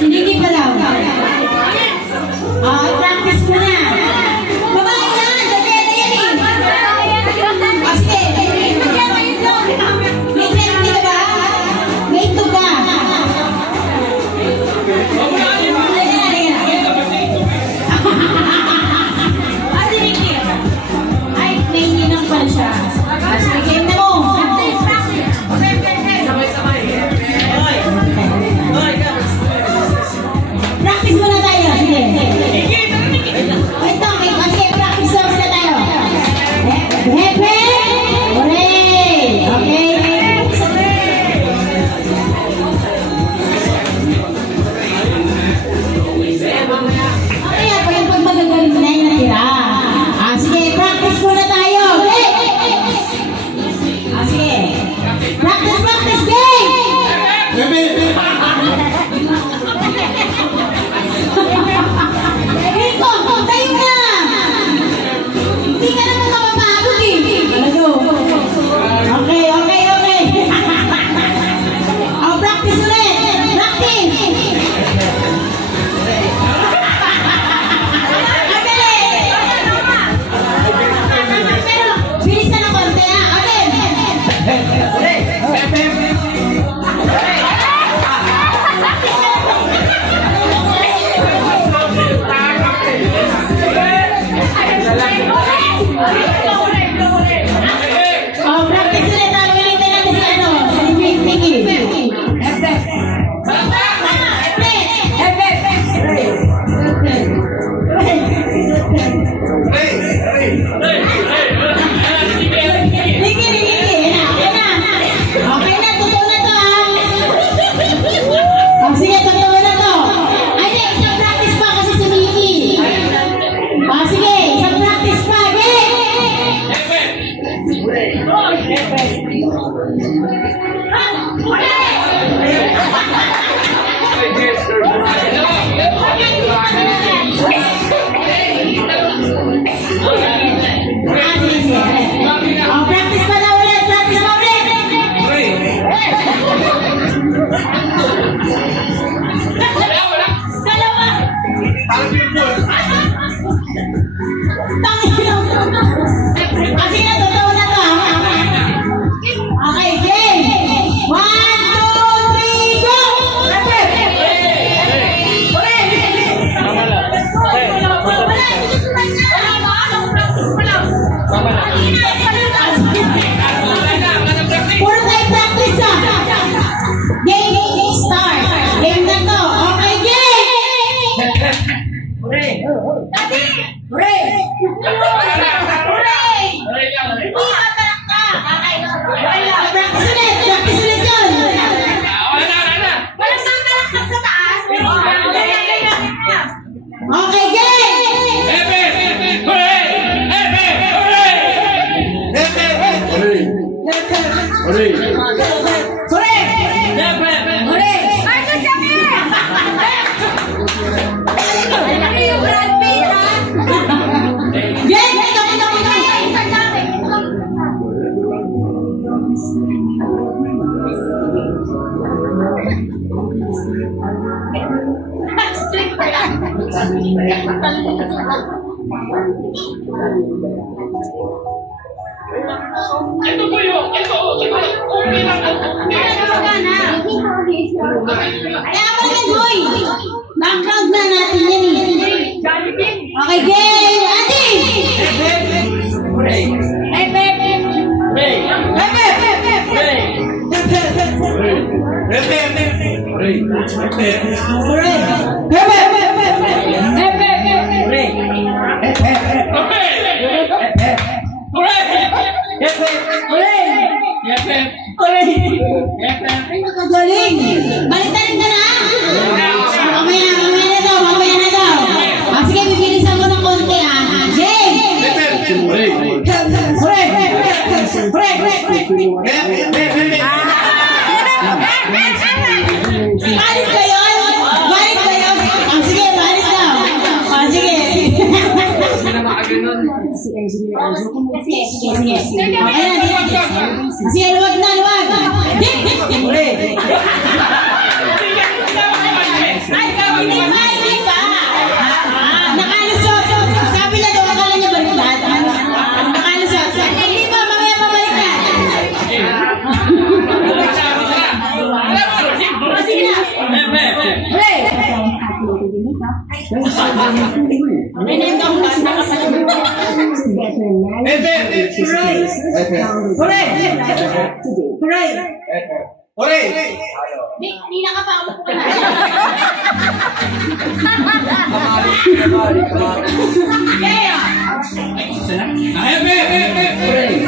Hindi pa daw. Practice mo na. Babae na! Dali na yan eh! Sige! May safety ka ba? May ito ka! Ay, may ninang pa siya. Sige, game na mo! Practice muna tayo. Sige. Ito, kasi practice muna tayo. Hepe! Hooray! Okay. Okay, ako yung pag magagaling mo na yung natira. Sige, practice muna tayo. Okay? Sige. Practice, game! Rico, tayo na! Hindi ka naman mapapagod eh. Okay. Practice ulit. Practice. Pero, bilis na ng konti ha. Practice ulit. Ulitin natin si ano. Si Mickey. Okay na, totoo na to ha. Sige, totoo na to. Ay, isang practice pa kasi si Mickey. Sige, isang practice pa. Practice pa na ulit. Practice pa ulit. Dalawa. Kasi na, totoo na to. Okay, game. 1, 2, 3, go! Puro tayo practice ha. Game start. Game na to. Okay, game! Hooray! Practice ulit yun. Okay, game! Ito po yun! Ito! Okay lang! Kaya ako naman, boy! Background na natin yan eh. Okay, game! Ate! Galing! Balik-talik ka na! Mamaya na daw! Sige, bibilisan ko ng konti ah! Jane! Balik ba yun? Sige, balik daw! Sige! Sige, luwag na! May name daw, basta ka sa Hindi nakapamok ko na. Kaya! Ay, be!